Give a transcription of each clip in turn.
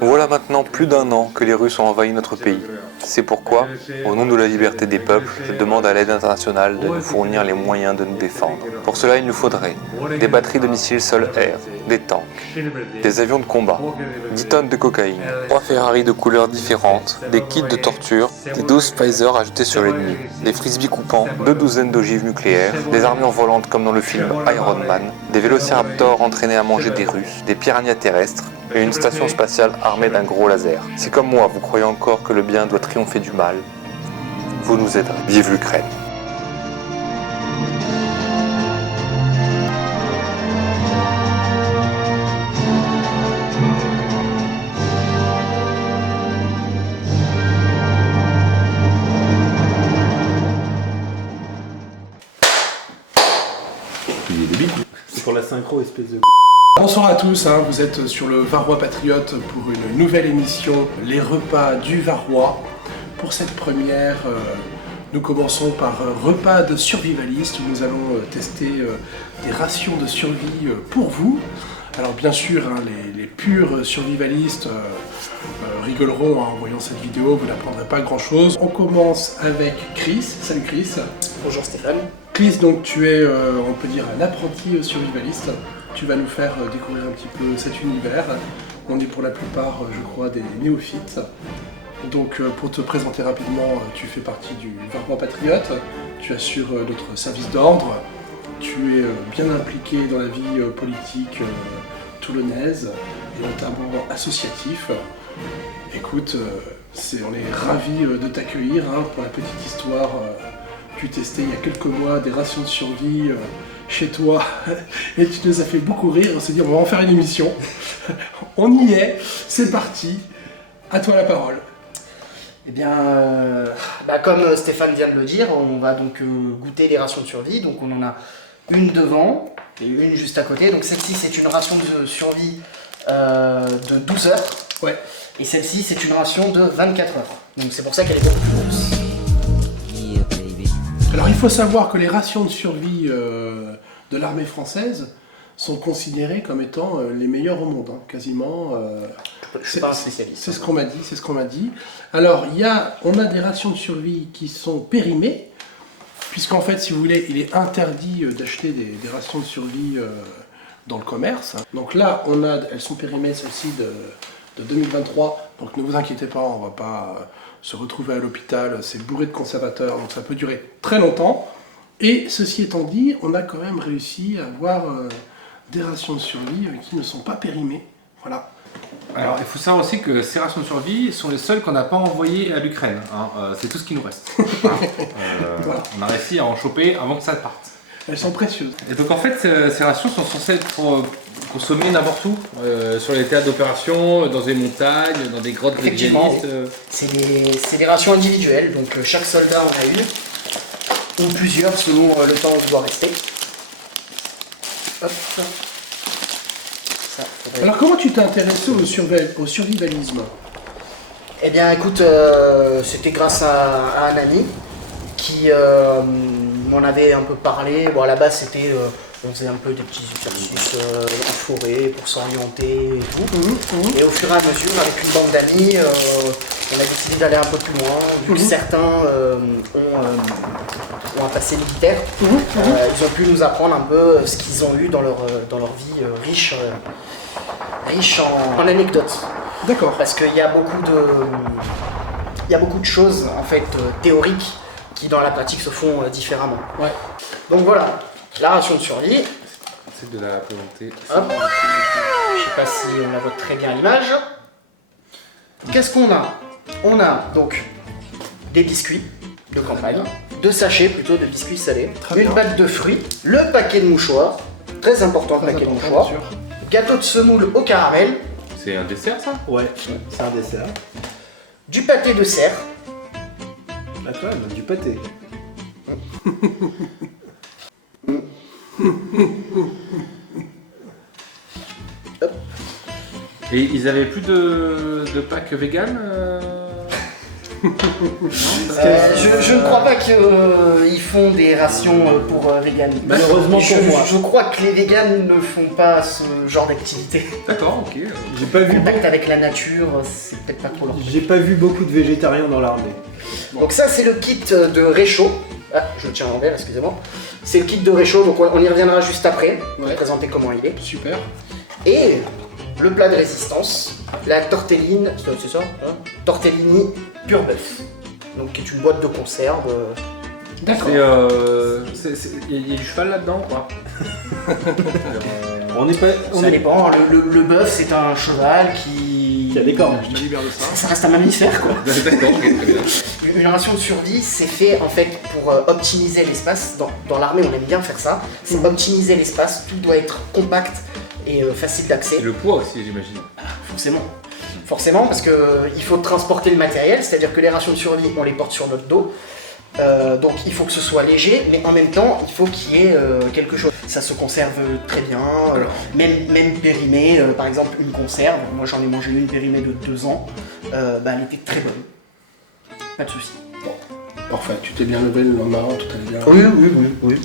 Voilà maintenant plus d'1 an que les Russes ont envahi notre pays. C'est pourquoi, au nom de la liberté des peuples, je demande à l'aide internationale de nous fournir les moyens de nous défendre. Pour cela, il nous faudrait des batteries de missiles sol-air, des tanks, des avions de combat, 10 tonnes de cocaïne, 3 Ferrari de couleurs différentes, des kits de torture, des 12 Pfizer ajoutés sur l'ennemi, des frisbees coupants, 2 douzaines d'ogives nucléaires, des armures volantes comme dans le film Iron Man, des vélociraptors entraînés à manger des Russes, des piranhas terrestres, et une station spatiale armée d'un gros laser. Si comme moi, vous croyez encore que le bien doit triompher du mal, vous nous aiderez. Vive l'Ukraine! C'est pour la synchro, espèce de... Bonsoir à tous, vous êtes sur le Varrois Patriote pour une nouvelle émission, les repas du Varrois. Pour cette première, nous commençons par un repas de survivaliste où nous allons tester des rations de survie pour vous. Alors bien sûr, les purs survivalistes rigoleront en voyant cette vidéo, vous n'apprendrez pas grand chose. On commence avec Chris. Salut Chris. Bonjour Stéphane. Chris, donc tu es, on peut dire, un apprenti survivaliste. Tu vas nous faire découvrir un petit peu cet univers. On est pour la plupart, je crois, des néophytes. Donc pour te présenter rapidement, tu fais partie du Varrois Patriote, tu assures notre service d'ordre, tu es bien impliqué dans la vie politique toulonnaise, et notamment associatif. Écoute, on est ravis de t'accueillir. Pour la petite histoire, tu testais il y a quelques mois des rations de survie chez toi et tu nous as fait beaucoup rire. On s'est dit on va en faire une émission. On y est, c'est parti, à toi la parole. Eh bien, comme Stéphane vient de le dire, on va donc goûter les rations de survie. Donc on en a une devant et une juste à côté. Donc celle-ci c'est une ration de survie de 12 heures. Ouais. Et celle-ci c'est une ration de 24 heures. Donc c'est pour ça qu'elle est beaucoup plus grosse. Alors il faut savoir que les rations de survie de l'armée française sont considérées comme étant les meilleures au monde, quasiment. Je suis pas un spécialiste. C'est ce qu'on m'a dit, Alors on a des rations de survie qui sont périmées, puisqu'en fait, si vous voulez, il est interdit d'acheter des rations de survie dans le commerce. Donc là, elles sont périmées, celles-ci de 2023. Donc ne vous inquiétez pas, on ne va pas se retrouver à l'hôpital, c'est bourré de conservateurs, donc ça peut durer très longtemps. Et ceci étant dit, on a quand même réussi à avoir des rations de survie qui ne sont pas périmées. Voilà. Alors il faut savoir aussi que ces rations de survie sont les seules qu'on n'a pas envoyées à l'Ukraine. C'est tout ce qui nous reste. Voilà. On a réussi à en choper avant que ça parte. Elles sont précieuses. Et donc en fait, ces rations sont censées être consommées n'importe où, sur les théâtres d'opération, dans des montagnes, dans des grottes grévianistes. C'est des rations individuelles, donc chaque soldat en a une, ou plusieurs selon le temps où on doit rester. Hop. Alors comment tu t'es intéressé au survivalisme? Eh bien écoute, c'était grâce à un ami qui m'en avait un peu parlé. Bon, à la base c'était, on faisait un peu des petits exercices en forêt pour s'orienter et tout. Et au fur et à mesure, avec une bande d'amis, on a décidé d'aller un peu plus loin, vu que certains ont un passé militaire. Ils ont pu nous apprendre un peu ce qu'ils ont eu dans leur vie riche en anecdotes. D'accord. Parce qu'il y a beaucoup de choses en fait théoriques qui dans la pratique se font différemment. Ouais. Donc voilà, la ration de survie. C'est de la présenter. Hop. Je sais pas si on la voit très bien à l'image. Qu'est-ce qu'on a? On a donc des biscuits de campagne, 2 sachets plutôt de biscuits salés, une bague de fruits, le paquet de mouchoirs, très important le paquet de mouchoirs, gâteau de semoule au caramel. C'est un dessert ça? Ouais, c'est un dessert. Du pâté de cerf. Ah quand même, du pâté. Hop. Et ils avaient plus de packs vegan Je ne crois pas qu'ils font des rations pour vegan. Malheureusement pour moi. Je crois que les vegans ne font pas ce genre d'activité. D'accord, ok. J'ai pas vu. Contact avec la nature, c'est peut-être pas trop leur truc. J'ai pas vu beaucoup de végétariens dans l'armée. Donc ça c'est le kit de réchaud. Ah, je le tiens en l'envers, excusez-moi. C'est le kit de réchaud, donc on y reviendra juste après. On va présenter comment il est. Super. Et le plat de résistance, la tortelline, c'est ça hein, tortellini pur bœuf. Donc qui est une boîte de conserve. D'accord. Il y a du cheval là-dedans ou pas? On est pas. Ça dépend, le bœuf c'est un cheval qui a des cornes. Je te libère de ça. Ça reste un mammifère quoi. D'accord, ok, très bien. Une ration de survie, c'est fait en fait pour optimiser l'espace. Dans l'armée, on aime bien faire ça. C'est optimiser l'espace. Tout doit être compact et facile d'accès. Et le poids aussi, j'imagine. Forcément. Forcément, parce que il faut transporter le matériel. C'est-à-dire que les rations de survie, on les porte sur notre dos. Donc il faut que ce soit léger, mais en même temps, il faut qu'il y ait quelque chose. Ça se conserve très bien, même périmé. Par exemple, une conserve. Moi, j'en ai mangé une périmée de 2 ans. Elle était très bonne. Pas de soucis. Parfait, tu t'es bien levé le lendemain, tout allait bien. Oui.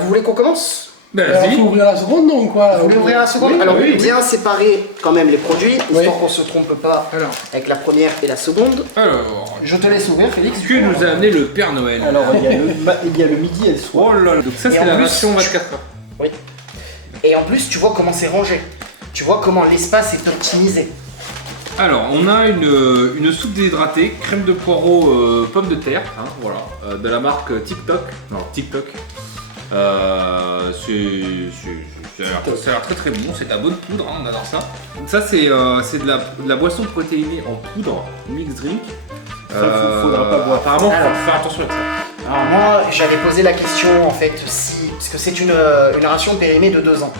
Vous voulez qu'on commence? Ben, Alors, vas-y. faut ouvrir la seconde donc quoi. Vous voulez ouvrir la seconde? Oui, Alors oui, bien séparer quand même les produits, Oui. histoire qu'on se trompe pas Alors, avec la première et la seconde. Alors, Je te laisse ouvrir, Félix. que nous a amené le Père Noël? Alors, il y a le midi et le soir. Oh là là, donc ça Et c'est en la plus, version 24 heures. Oui. Et en plus, tu vois comment c'est rangé. Tu vois comment l'espace est optimisé. Alors, on a une soupe déshydratée, crème de poireau, pommes de terre, hein, voilà, de la marque TikTok. Non, TikTok. Ça a l'air très très bon, c'est de la bonne poudre, hein, on adore ça. Donc ça c'est de la boisson protéinée en poudre, mix drink. Faudra pas boire. Apparemment, Alors. faut faire attention avec ça. Alors moi, j'avais posé la question en fait si, parce que c'est une ration périmée de 2 ans.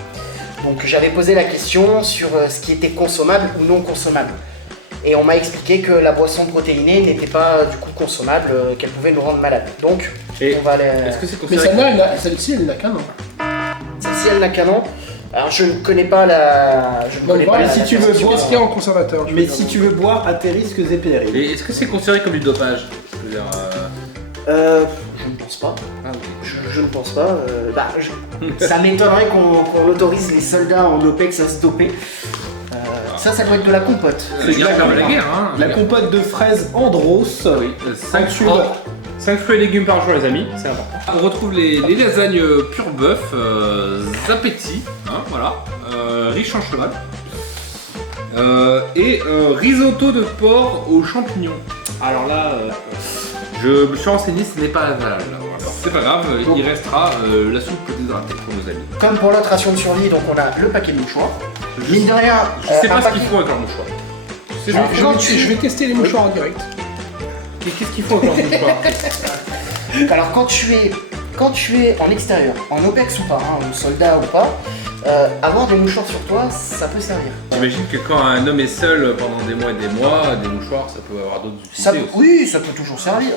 Donc j'avais posé la question sur ce qui était consommable ou non consommable. Et on m'a expliqué que la boisson protéinée n'était pas du coup consommable, qu'elle pouvait nous rendre malades. Donc Et on va aller. est-ce que c'est mais considéré celle-ci, elle n'a qu'un nom. Celle-ci, elle n'a qu'un nom. Alors je ne connais pas la. Je ne Non, connais pas voilà, la- si la tu veux classification. boire- Qu'est-ce qu'il y a en conservateur Mais si tu veux boire à tes risques et périls. Et est-ce que c'est considéré comme du dopage? Je veux dire, Je ne pense pas. ah, oui. Je ne pense pas. Ça m'étonnerait qu'on autorise les soldats en OPEX à se doper. Ça doit être de la compote. C'est bien comme la guerre, hein. La compote de fraises Andros. Oui, 5 tube. fruits et légumes par jour les amis, c'est important. On retrouve les lasagnes pur bœuf, Zapetti, hein, voilà, riche en cheval. Et risotto de porc aux champignons. Alors là, je me suis renseigné, ce n'est pas la valable. Voilà. C'est pas grave, il restera la soupe déshydratée pour nos amis. Comme pour notre ration de survie, donc on a le paquet de mouchoirs. Je Mine de rien, sais un pas ce paquet- qu'ils font avec leur mouchoir. C'est Alors, juste- Je vais tester les mouchoirs en direct. Qu'est-ce qu'ils font avec leur mouchoir? Alors quand tu es en extérieur, en OPEX ou pas, hein, ou soldat ou pas, avoir des mouchoirs sur toi, ça peut servir. J'imagine que quand un homme est seul pendant des mois et des mois, des mouchoirs, ça peut avoir d'autres Ça, utilités aussi. oui, ça peut toujours servir.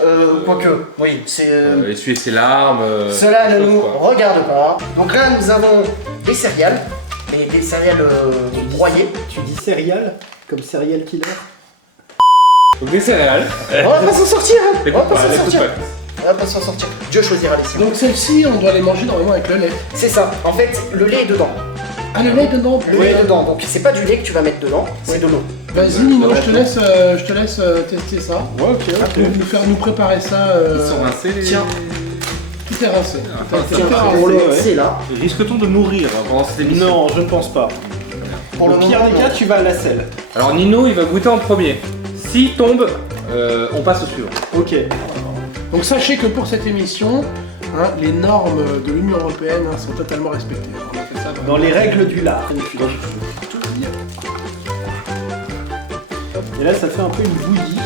Quoique, oui, c'est. Essuyer ses larmes. Cela ne choses, nous quoi. regarde pas. Donc là, nous avons des céréales, mais des céréales broyées. Tu dis céréales comme serial killer. Donc des céréales. On va pas s'en sortir, hein. On va pas s'en les sortir. coupe On va pas s'en sortir. Dieu choisira les siens. Donc celle-ci, on doit les manger normalement avec le lait. C'est ça. En fait, le lait est dedans. Ah, le lait dedans. Le lait est dedans. Donc c'est pas du lait que tu vas mettre dedans, c'est de l'eau. Vas-y Nino, je te laisse tester ça. Ouais, ok. Nous préparer ça. Ils sont rincés les... Tiens. Tout est rincé. Enfin, Tout est Tiens, rincé. pour le- c'est là. Risque-t-on de mourir pendant cette émission? Non, je ne pense pas. Pour le Au pire moment, des cas, non. tu vas à la selle. Alors Nino, il va goûter en premier. S'il tombe, on passe au suivant. Ok. Donc sachez que pour cette émission, hein, les normes de l'Union Européenne sont totalement respectées. On a fait ça Dans les règles du lard. Et là, ça fait un peu une bouillie.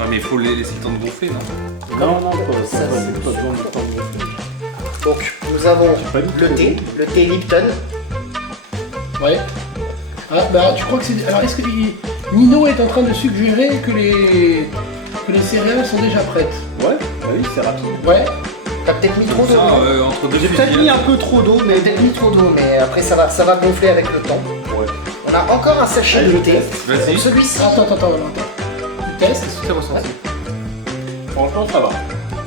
Ah mais il faut les laisser le temps de gonfler, non? Non, pas Ça, c'est- besoin de temps de réfléchir. Donc nous avons Pas du le tout. le thé Lipton. Ouais. Ah, bah tu crois que c'est. Alors est-ce que Nino est en train de suggérer que les céréales sont déjà prêtes? Ouais, bah oui, c'est rapide. Ouais. T'as peut-être mis trop d'eau. Ça, entre deux J'ai peut-être mis un peu trop d'eau, mais T'as peut-être mis trop d'eau, mais après ça va gonfler avec le temps. Ouais. On a encore un sachet Allez, de je thé. teste. Vas-y. Donc celui-ci. Attends. test. Qu'est-ce que tu as ressenti? Franchement, ça va.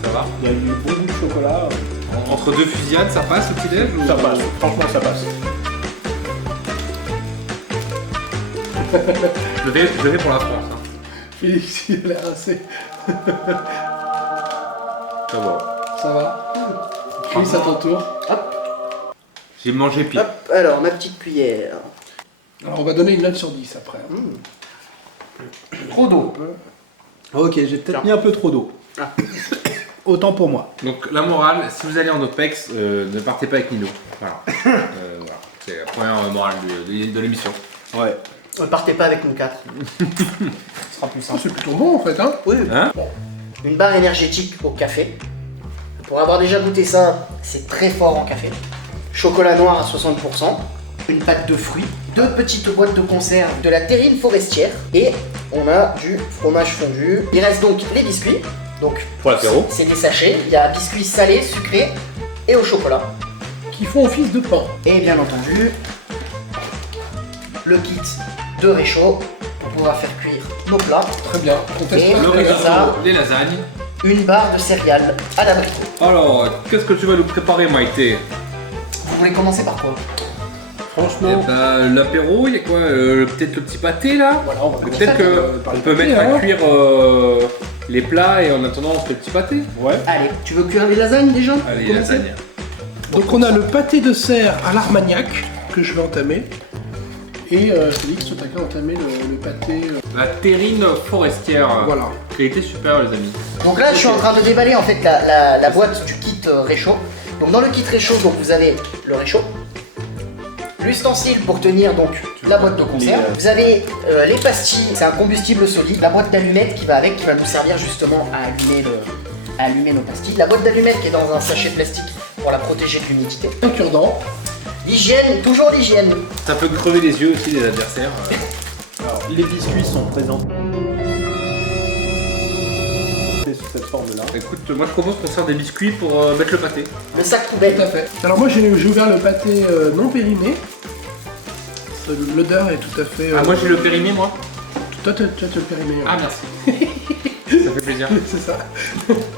Ça va? Il y a du bon goût de chocolat. Entre deux fusillades, ça passe au petit-déj ou... Ça passe. Franchement, ça passe. Je le fais pour la France. Hein. Félix, il a l'air assez. Ça va. Ça va? Chris, à ton tour. J'ai mangé pire. Hop, alors ma petite cuillère. Alors, on va donner une note sur 10 après. Trop d'eau. Ok, j'ai peut-être mis un peu trop d'eau. Ah. Autant pour moi. Donc la morale, si vous allez en OPEX, ne partez pas avec Nino. Voilà. Voilà. C'est la première morale de l'émission. Ouais. Ne partez pas avec nous 4. Ce sera plus Oh, simple. c'est plutôt bon en fait, hein? Oui. Hein? Une barre énergétique au café. Pour avoir déjà goûté ça, c'est très fort en café. Chocolat noir à 60%. Une pâte de fruits. 2 petites boîtes de conserve de la terrine forestière. Et on a du fromage fondu. Il reste donc les biscuits. Donc Pour l'apéro. c'est des sachets. Il y a biscuits salés, sucrés et au chocolat. Qui font office de pain. Et bien entendu, le kit de réchaud pour pouvoir faire cuire nos plats. Très bien. On teste Et pas. Le ça. risotto, les lasagnes. Une barre de céréales à l'abricot. Alors, qu'est-ce que tu vas nous préparer, Maïté? Vous voulez commencer par quoi? Eh Franchement, ben, l'apéro, il y a quoi? Peut-être le petit pâté là? Voilà, on va commencer Peut-être par qu'on le peut pâté, mettre à hein. cuire les plats et en attendant on fait le petit pâté. ouais. Allez, tu veux cuire les lasagnes déjà? Allez, Pour commencer lasagne. Donc on a le pâté de cerf à l'armagnac que je vais entamer. Et Félix, toi t'as qu'à entamer le pâté. La terrine forestière. Voilà. Qualité supérieure, les amis. Donc là, je suis en train de déballer en fait la boîte du kit réchaud. Donc dans le kit réchaud, donc vous avez le réchaud, l'ustensile pour tenir donc la boîte de conserve. Vous avez les pastilles, c'est un combustible solide, la boîte d'allumettes qui va avec, qui va nous servir justement à allumer nos pastilles. La boîte d'allumettes qui est dans un sachet plastique pour la protéger de l'humidité. Un cure-dent. L'hygiène, toujours l'hygiène. Ça peut crever les yeux aussi des adversaires. Alors, les biscuits sont présents. C'est sous cette forme-là. Écoute, moi je propose qu'on sert des biscuits pour mettre le pâté. Le sac Tout poubelle. à fait. Alors moi j'ai ouvert le pâté non périmé. L'odeur est tout à fait. Ah, moi j'ai le périmé, moi. Toi tu as le périmé. Ah, merci. Ça fait plaisir. C'est ça.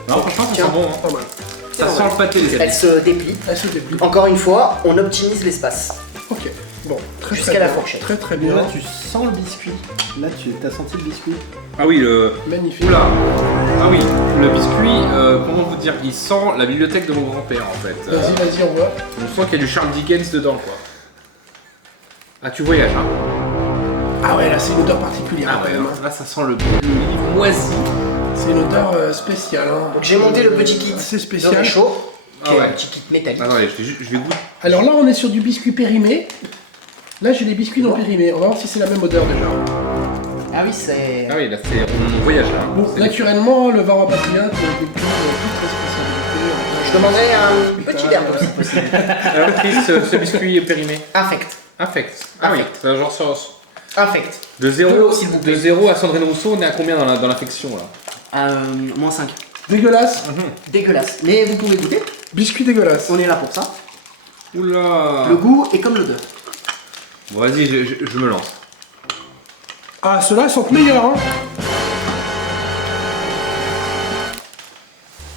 Non, franchement, ça Tiens. sent bon. Hein. Pas mal. Ça sent le pâté, les Elle amis. se déplie. Elle se déplie. Encore une fois, on optimise l'espace. Ok. Bon. Très Jusqu'à très la bien. fourchette. Très très Et bien. là, tu sens le biscuit. Là, tu as senti le biscuit. Ah oui, le. Magnifique. Oula. Ah oui, le biscuit, comment vous dire, il sent la bibliothèque de mon grand-père en fait. Vas-y, on voit. On sent qu'il y a du Charles Dickens dedans, quoi. Ah, tu voyages, hein? Ah ouais, là c'est une odeur particulière. Ah quand ouais, même, non, hein. là ça sent le livre moisi. C'est une odeur spéciale. Hein. Donc j'ai monté le petit kit C'est de spécial. réchaud, qui Ah est ouais. un petit kit métallique. Attendez, je vais goûter. Alors là, on est sur du biscuit périmé. Là, j'ai des biscuits non périmés. On va voir si c'est la même odeur déjà. Ah oui, c'est... Ah oui, là c'est. On voyage là. Bon, C'est- naturellement, le Varroa Patriote décline toute responsabilité. Je demanderais un petit verre d'eau si possible. Alors Chris, ce biscuit périmé. Infect. Affect. Ah oui, c'est un genre sauce. Infect. De De l'eau, s'il 0 vous plaît. de 0 à Sandrine Rousseau, on est à combien dans l'affection là? Moins 5. Dégueulasse. Dégueulasse. Mais vous pouvez goûter, Biscuit dégueulasse. on est là pour ça. Oula. Le goût est comme l'odeur. Bon, vas-y, je me lance. Ah, ceux-là sentent meilleurs. Hein.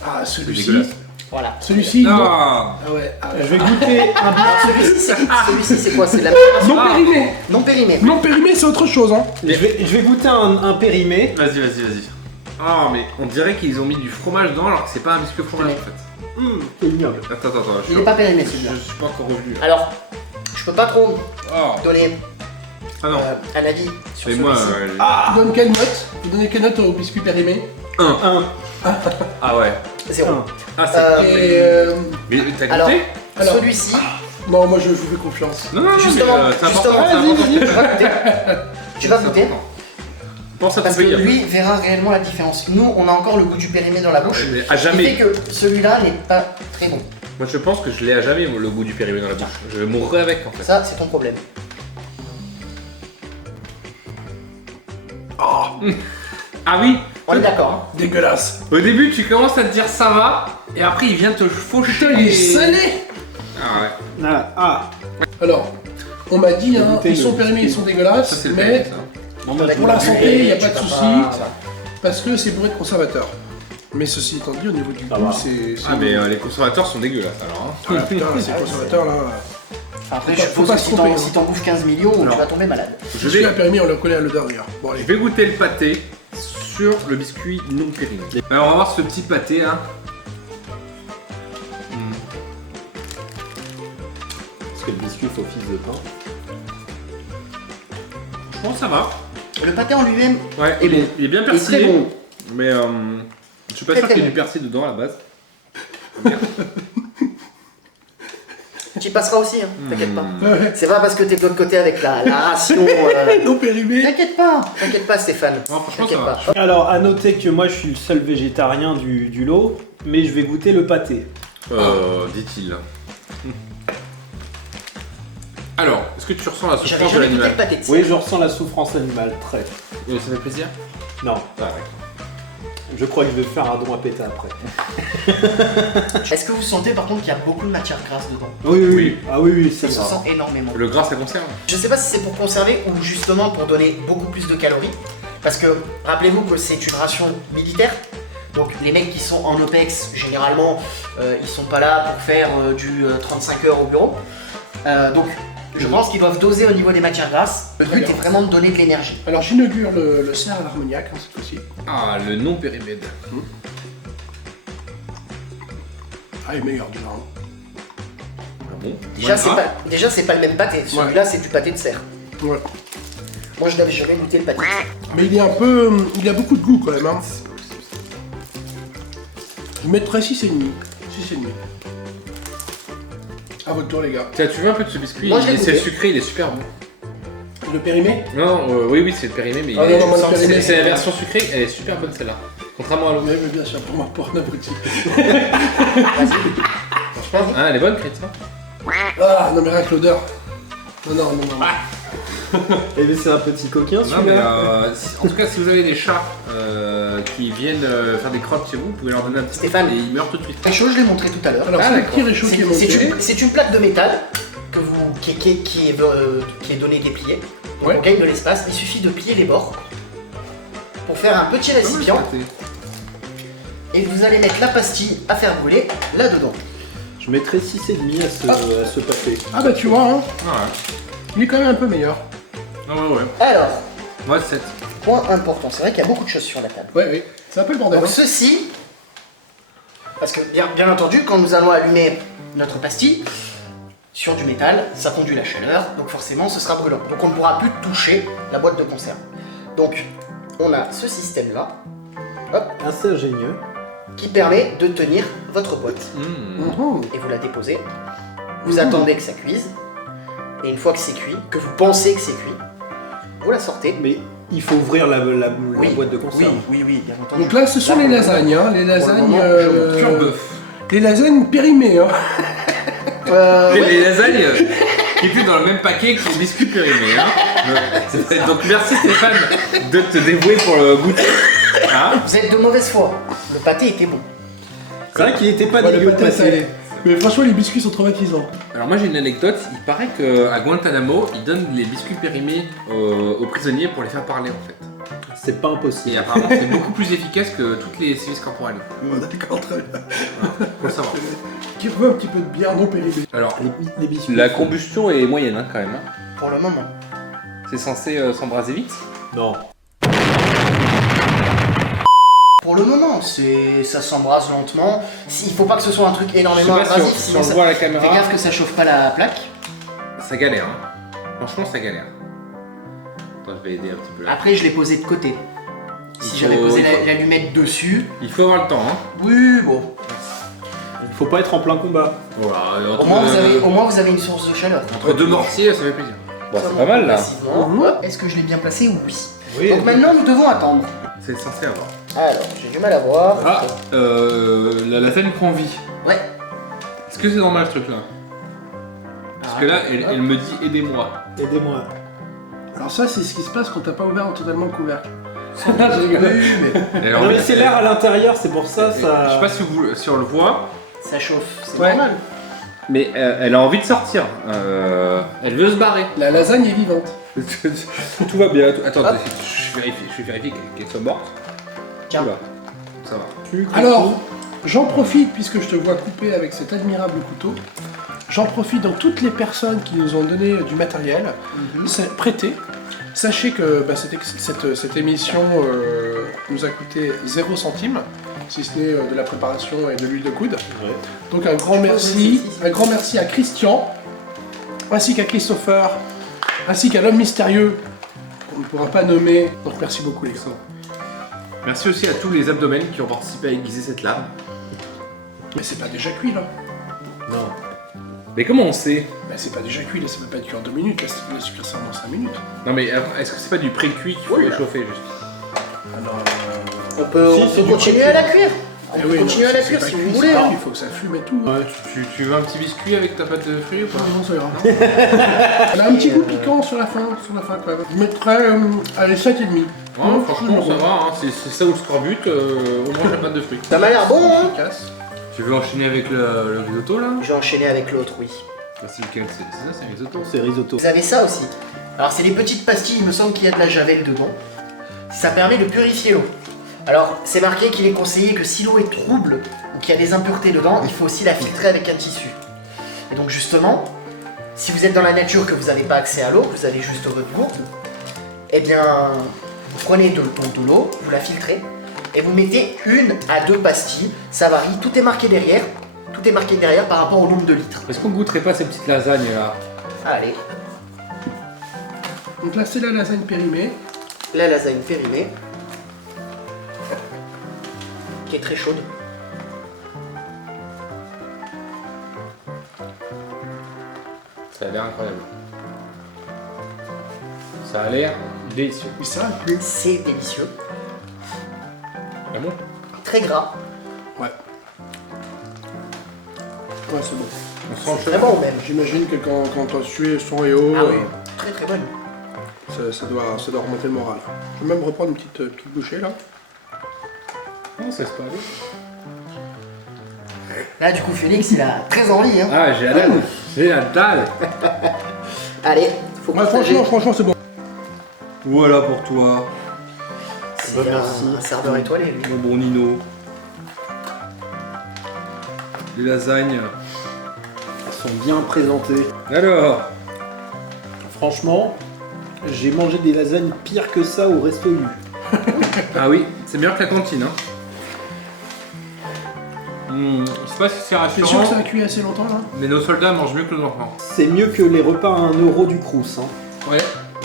Ah, C'est celui-ci. dégueulasse. Voilà. Celui-ci. non. Ah. Ah ouais. Ah, Je vais goûter un biscuit. Alors celui-ci c'est quoi? C'est de la non Ah. périmé. non périmé. Non périmé, c'est autre chose. Hein. Je vais goûter un périmé. Vas-y. Ah, mais on dirait qu'ils ont mis du fromage dedans alors que c'est pas un biscuit au fromage en fait. C'est ignoble. Attends, je Il suis, n'est pas périmé celui-là. je suis pas encore revenu. Alors, je peux pas trop Oh. donner Ah non. un avis sur Et celui-ci. moi, Tu donnes quelle note? Vous donnez quelle note au biscuit périmé? 1. ah ouais. 0. Ah, c'est. Et Mais t'as Alors, goûté? Alors. celui-ci, non, moi je vous fais confiance. Non, non, justement, mais, c'est justement, important, c'est important. tu vas goûter. Tu vas C'est goûter. important. Pense à ton Parce que pays. lui verra réellement la différence. Nous, on a encore le goût du périmé dans la bouche. Mais à Ce qui fait jamais. que celui-là n'est pas très bon. Moi je pense que je l'ai à jamais le goût du périmé dans la bouche. Je mourrai avec en fait. Ça, c'est ton problème. Ah oui. On est d'accord. Dégueulasse. Au début tu commences à te dire ça va et après il vient te faucher. Putain, il est salé. Ah ouais. Ah. Alors, on m'a dit, hein, Goûtez ils sont le périmés, ils sont dégueulasses, Ça c'est le mais périmé ça. Non, mais pour la santé, il n'y a pas de Tu vas souci. pas- parce que c'est bourré de conservateurs. Mais ceci étant dit, au niveau du Ça goût, va. c'est... Ah, mais les conservateurs sont dégueulasses alors. Hein. Ah, putain, ces conservateurs là... Après, Faut je pas suppose que se si tromper, t'en si t'en bouffes 15 millions, tu vas tomber malade. Je Je vais, vais périmé, on le connaît à l'odeur d'ailleurs. Bon allez. je vais goûter le pâté sur le biscuit non périmé. Alors on va voir ce petit pâté hein. Parce que le biscuit fait office de pain. Je pense que ça va. Le pâté en lui-même Ouais, est bon. il est bien Il est très persillé. bon. Mais je suis pas Très, sûr très qu'il y ait bon. du persil dedans à la base. Tu y passeras aussi, hein, t'inquiète pas. Ouais. C'est pas parce que t'es de l'autre côté avec la ration. Non périmé. T'inquiète pas Stéphane. Non, franchement, T'inquiète ça va. pas. Alors, à noter que moi, je suis le seul végétarien du lot, mais je vais goûter le pâté. Dit-il. Alors, est-ce que tu ressens la J'avais souffrance de jamais goûté le l'animal? pâté de Oui, serre. je ressens la souffrance animale, très. Ça fait plaisir? Non, Ah, d'accord. je crois que je vais faire un don à péter après. Est-ce que vous sentez par contre qu'il y a beaucoup de matière grasse dedans? Oui. Ah oui, Ça c'est se grave. sent énormément. Le gras, ça conserve. Je sais pas si c'est pour conserver ou justement pour donner beaucoup plus de calories. Parce que rappelez-vous que c'est une ration militaire. Donc les mecs qui sont en OPEX, généralement, ils sont pas là pour faire du 35 heures au bureau. Donc je pense qu'ils doivent doser au niveau des matières grasses. Le but est vraiment de donner de l'énergie. Alors j'inaugure le cerf à l'armoniaque hein, cette fois-ci. Ah, le non périmé. Ah, il est meilleur du vin. Ah bon? Déjà c'est pas le même pâté. Celui-là c'est du pâté de cerf. Ouais. Moi je n'avais jamais goûté le pâté. Mais il est un peu... Il a beaucoup de goût quand même. Hein. Je mettrais 6,5. 6,5. À votre tour les gars. Tiens, tu veux un peu de ce biscuit? Moi, je l'ai C'est goûté. sucré, il est super bon. Le périmé? Non, oui, c'est le périmé, mais Ah, non, le périmé, c'est la version sucrée, elle est super bonne celle-là. Contrairement à l'autre. Mais bien sûr, pour moi, pour un abruti. Ah, elle est bonne, Chrétien. Ah, non mais rien que l'odeur. Non. Et mais c'est un petit coquin Non, mais celui-là. en tout cas, si vous avez des chats qui viennent faire des crottes chez vous, vous pouvez leur donner un petit Stéphane. et ils meurent tout de suite. Réchaud, je l'ai montré tout à l'heure. Alors Ah, c'est le d'accord. petit réchaud qui est monté. C'est une plaque de métal que qui est donnée dépliée. Donc Ouais. on gagne de l'espace. Il suffit de plier les bords pour faire un petit récipient et vous allez mettre la pastille à faire brûler là-dedans. Je mettrais 6,5 à ce pâté. Ah bah tu vois, hein, Ah ouais. il est quand même un peu meilleur. Ah ouais. Alors, Moi, 7. point important, c'est vrai qu'il y a beaucoup de choses sur la table. Ouais, c'est un peu le bordel. Donc hein. ceci, parce que bien entendu, quand nous allons allumer notre pastille sur du métal, ça conduit la chaleur, donc forcément ce sera brûlant. Donc on ne pourra plus toucher la boîte de conserve. Donc on a ce système-là, hop, Assez ingénieux. qui permet de tenir votre boîte. Mhm. Et vous la déposez, vous attendez que ça cuise, et une fois que c'est cuit, que vous pensez que c'est cuit, vous la sortez. Mais il faut ouvrir la boîte de conserve. Oui, bien entendu. Donc là, ce sont les lasagnes, hein, les lasagnes... Pur bœuf. Les lasagnes périmées, hein. Et Ouais. les lasagnes qui étaient dans le même paquet que les biscuits périmés. Hein. Donc merci Stéphane de te dévouer pour le goûter. Hein. Vous êtes de mauvaise foi, le pâté était bon. C'est vrai qu'il était pas Ouais, le dégueu pâté, ça passé. allait. Mais franchement, les biscuits sont traumatisants. Alors moi j'ai une anecdote, il paraît qu'à Guantanamo, ils donnent les biscuits périmés aux prisonniers pour les faire parler en fait. C'est pas Et impossible. apparemment c'est beaucoup plus efficace que toutes les sévices corporels. D'accord, très bien. Faut le savoir. Qui veut un petit peu de bière non périmée. Alors, Les biscuits. la combustion est moyenne hein, quand même. Hein. Pour le moment. C'est censé s'embraser vite. Non. Pour le moment, ça s'embrase lentement. Il faut pas que ce soit un truc Je sais énormément pas si on, abrasif, si sinon on le ça... voit à la Fais caméra, gaffe que ça chauffe pas la plaque. ça galère. Hein. Franchement ça galère. Attends, je vais aider un petit peu là. Après, je l'ai posé de côté. Si Il j'avais faut- posé il faut- l'allumette dessus, Il faut avoir le temps. Hein. oui, bon. Il faut pas être en plein combat. Voilà, Au moins, vous avez une source de chaleur. entre deux mortiers, ça fait plaisir. Bon, c'est pas mal là. Progressivement. Mhm. Hop. Est-ce que je l'ai bien placé? Oui. Oui. Donc maintenant, nous devons attendre. C'est censé avoir. Alors, j'ai du mal à voir. Ah, la lasagne prend vie. Ouais. Est-ce que c'est normal ce truc là? Parce que là, elle me dit aidez-moi. Aidez-moi. Alors ça, c'est ce qui se passe quand t'as pas ouvert totalement le couvercle. Oui, mais Elle a Non envie mais de- c'est l'air à l'intérieur, c'est pour ça, ça... Je sais pas si on le voit, ça chauffe, c'est Ouais. normal. mais elle a envie de sortir. Elle veut se barrer. La lasagne est vivante. Tout va bien. Attends, je vais vérifier qu'elle soit morte. Tiens. Oula, ça va. Alors, j'en profite, puisque je te vois couper avec cet admirable couteau, j'en profite dans toutes les personnes qui nous ont donné du matériel, prêté. Sachez que cette émission nous a coûté 0 centime, si ce n'est de la préparation et de l'huile de coude. Ouais. Donc un grand merci à Christian, ainsi qu'à Christopher, ainsi qu'à l'homme mystérieux, qu'on ne pourra pas nommer. Donc merci beaucoup les gars. Merci aussi à tous les abdomens qui ont participé à aiguiser cette lame. Mais c'est pas déjà cuit là. Non. Mais comment on sait? Mais c'est pas déjà cuit là, ça peut pas être cuit en 2 minutes, là c'est cuire ça en 5 minutes. Non mais est-ce que c'est pas du pré-cuit qu'il faut réchauffer juste? Alors, On peut continuer à la cuire. On peut continuer à la cuire c'est si pas vous cuit, voulez. c'est hein. pas- Il faut que ça fume et tout. Ouais, tu veux un petit biscuit avec ta pâte de fruits ou pas? Non, ça ira. Elle a un petit goût piquant sur la fin quand même. Je mettrais, allez, 7,5. Ouais, franchement ça va, hein. C'est ça ou le scorbut, on mange la pâte de fruits. Ça m'a l'air bon, hein. Efficace. Tu veux enchaîner avec le risotto là? Je vais enchaîner avec l'autre, oui. Bah, c'est lequel? C'est ça, c'est un risotto. C'est risotto. Vous avez ça aussi. Alors c'est des petites pastilles, il me semble qu'il y a de la javel dedans. Ça permet de purifier l'eau. Alors c'est marqué qu'il est conseillé que si l'eau est trouble ou qu'il y a des impuretés dedans, il faut aussi la filtrer avec un tissu. Et donc justement, si vous êtes dans la nature que vous n'avez pas accès à l'eau, que vous avez juste votre gourde, eh bien vous prenez de l'eau, vous la filtrez et vous mettez 1 à 2 pastilles. Ça varie, tout est marqué derrière. Tout est marqué derrière par rapport au nombre de litres. Est-ce qu'on goûterait pas ces petites lasagnes là? Allez, Donc là c'est la lasagne périmée. la lasagne périmée, qui est très chaude. Ça a l'air incroyable. Ça a l'air délicieux. Oui ça, C'est délicieux, Ah bon? très gras, ouais. Ouais c'est bon. On sent le chemin. vraiment au même. J'imagine que quand t'as sué son et eau, Ah oui, très très bonne. ça doit remonter le moral. Je vais même reprendre une petite bouchée là. Non, ça se peut aller. Là du coup Félix il a très envie hein. Ah, j'ai la dalle. J'ai la dalle. Allez, faut Ouais, partager. franchement c'est bon. Voilà pour toi, C'est merci. un serveur étoilé lui. mon bon Nino. Les lasagnes. Elles sont bien présentées. Alors, Franchement, j'ai mangé des lasagnes pires que ça au resto U. ah oui, c'est meilleur que la cantine. Hein. Je sais pas si c'est T'es sûr rassurant, que ça a cuit assez longtemps là? mais nos soldats mangent mieux que nos enfants. C'est mieux que les repas à 1 euro du Crous. Hein. Ouais.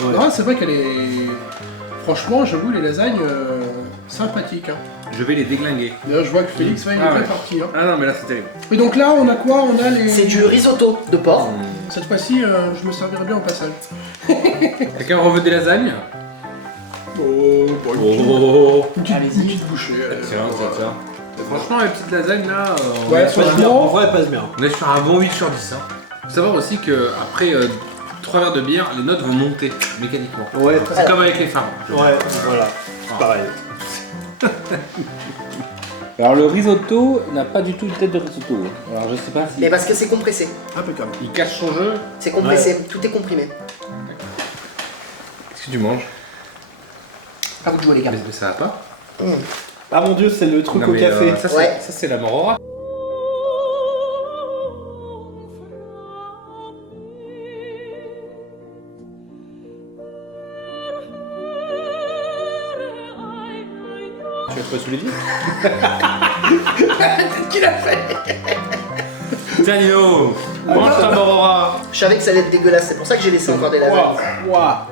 Ouais. Non, c'est vrai qu'elle est. Franchement, j'avoue, les lasagnes sympathiques. Hein. Je vais les déglinguer. D'ailleurs, je vois que Félix, ouais, il est Ah pas ouais. parti. Hein. Ah non, mais là c'est terrible. Et donc là, on a quoi? On a les. C'est du risotto de porc. Cette fois-ci, je me servirai bien au passage. Quelqu'un en veut des lasagnes? Oh, bon, une petite, Allez-y. une petite bouchée. Tiens, tiens. Franchement, les petites lasagnes là, on, Ouais, est sur, franchement. En vrai, elle passe bien. on est sur un bon 8 sur 10. Hein. Faut savoir aussi que après 3 verres de bière, les notes vont monter mécaniquement. Ouais, C'est comme avec les femmes. ouais, voilà. C'est pareil. Alors le risotto n'a pas du tout une tête de risotto. Alors je sais pas si Mais parce que c'est compressé. Impeccable. il cache son jeu. C'est compressé, tout est comprimé. Qu'est-ce que tu manges? À vous de jouer les gars. Mais ça va pas. Ah mon dieu, c'est le truc Non, au mais, café. ça Ouais. c'est la morora. Tu as trouvé sous les pieds? Qu'est-ce qu'il a fait? Tiens Nino, mange ta morora. Je savais que ça allait être dégueulasse, c'est pour ça que j'ai laissé encore des lasagnes. Ouah.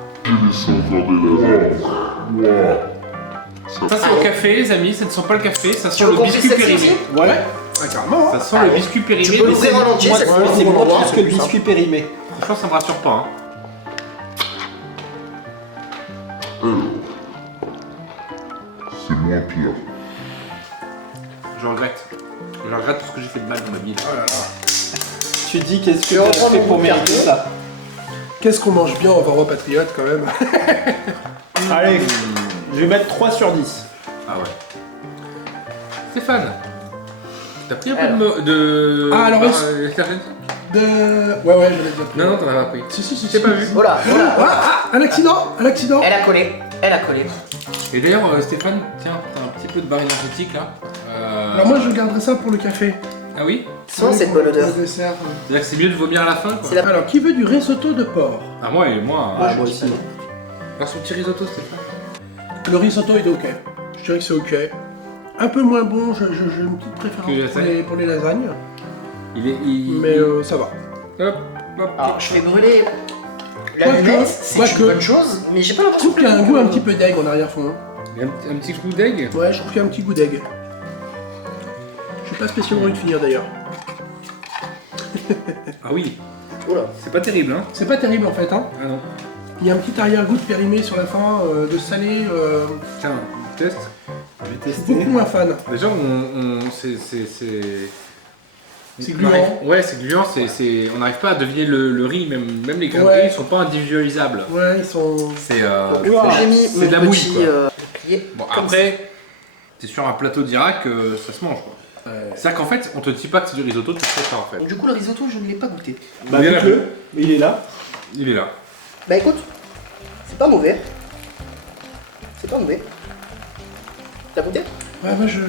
Ça c'est le café les amis, ça ne sent pas le café, ça Tu sent veux le qu'on biscuit puisse celle-ci périmé. aussi Ouais. Ah, carrément. Hein. Ça sent Ah le ouais. biscuit Tu périmé. peux mais l'ouvrir en entier, moi, ça c'est- fait C'est on moins va voir, plus que c'est le plus biscuit périmé. Franchement ça me rassure pas. Hein. C'est moins pire. Je regrette. Je regrette tout ce que j'ai fait de mal dans ma vie. Oh là là. Tu te dis qu'est-ce Je vais que tu as reprendre fait mon pour bout de mériter carton. ça? Qu'est-ce qu'on mange bien en Varroa Patriote quand même. Allez, je vais mettre 3 sur 10. Ah ouais. Stéphane, t'as pris un peu Alors. de... Ah, alors, détergent? Ouais, je l'ai déjà pris. Non, non, t'en as pas pris. Si. T'es pas vu. Voilà, voilà. Ah, un accident. Elle a collé, elle a collé. Et d'ailleurs, Stéphane, tiens, t'as un petit peu de baril synthétique là. Alors moi je garderai ça pour le café. Ah oui? Sans cette bonne odeur. Le dessert. C'est-à-dire que c'est mieux de vomir à la fin quoi. C'est la- Alors qui veut du risotto de porc? Ah moi, Moi, moi je aussi. dis Faire son petit risotto Stéphane. Le risotto est ok. Je dirais que c'est ok. Un peu moins bon, j'ai une petite Que les préférence lasagnes pour les lasagnes. Mais Mais ça va. Hop, hop. Alors, je fais brûler la Quoique, lunette, c'est quoique. une bonne chose, mais j'ai pas Je l'impression trouve qu'il y a un goût un petit peu d'aigle en arrière-fond. Hein. Il y a un petit coup d'aigle. Ouais, je trouve qu'il y a un petit goût d'aigle. Je suis pas spécialement envie de finir d'ailleurs. Ah oui, Oula. c'est pas terrible hein. C'est pas terrible en fait. Hein. Ah non. Il y a un petit arrière-goût de périmé sur la fin, de salé. Tiens, test. Je vais Je suis tester. beaucoup moins fan. Déjà, c'est C'est on gluant. arrive- Ouais, c'est gluant. On n'arrive pas à deviner le riz. Même les grains de Ouais. riz sont pas individualisables. Ouais, ils sont. C'est J'ai mis c'est de la mon bouille, petit quoi. plié. Bon, comme après, t'es sur un plateau d'Irak, ça se mange quoi. C'est-à-dire qu'en fait, on te dit pas que c'est du risotto, tu le sais pas en ça. fait. Donc, du coup, le risotto, je ne l'ai pas goûté. Bah, Il est là. goûte-le. Il est là. Il est là. Bah écoute, c'est pas mauvais. C'est pas mauvais. T'as goûté? Ouais, moi je.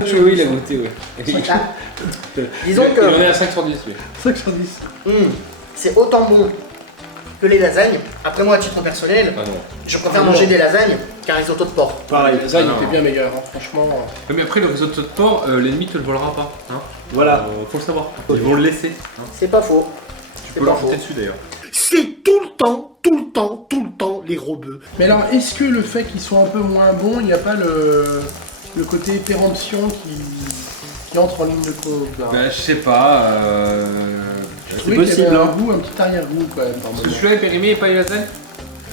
Oui, il a goûté, ouais. Ah. Disons Il en que est à 5 sur 10, lui. 5 sur 10. c'est autant bon que les lasagnes. Après moi, à titre personnel, Ah non. je préfère manger des lasagnes qu'un risotto de porc. Pareil. La lasagne Ah non. était bien meilleure, hein, franchement. Mais après, le risotto de porc, l'ennemi te le volera pas. Hein. Voilà. Faut le savoir. Ils vont le laisser. Hein. C'est pas faux. Tu C'est peux pas leur faux. jeter dessus d'ailleurs. C'est tout le temps, les gros bœufs. Mais alors, est-ce que le fait qu'ils soient un peu moins bons, il n'y a pas le côté péremption qui entre en ligne de compte là? Bah, je sais pas. Je trouvais qu'il y possible, avait un hein. goût, un petit arrière-goût quand même. par Parce que moment. celui-là est périmé et pas les lasagnes.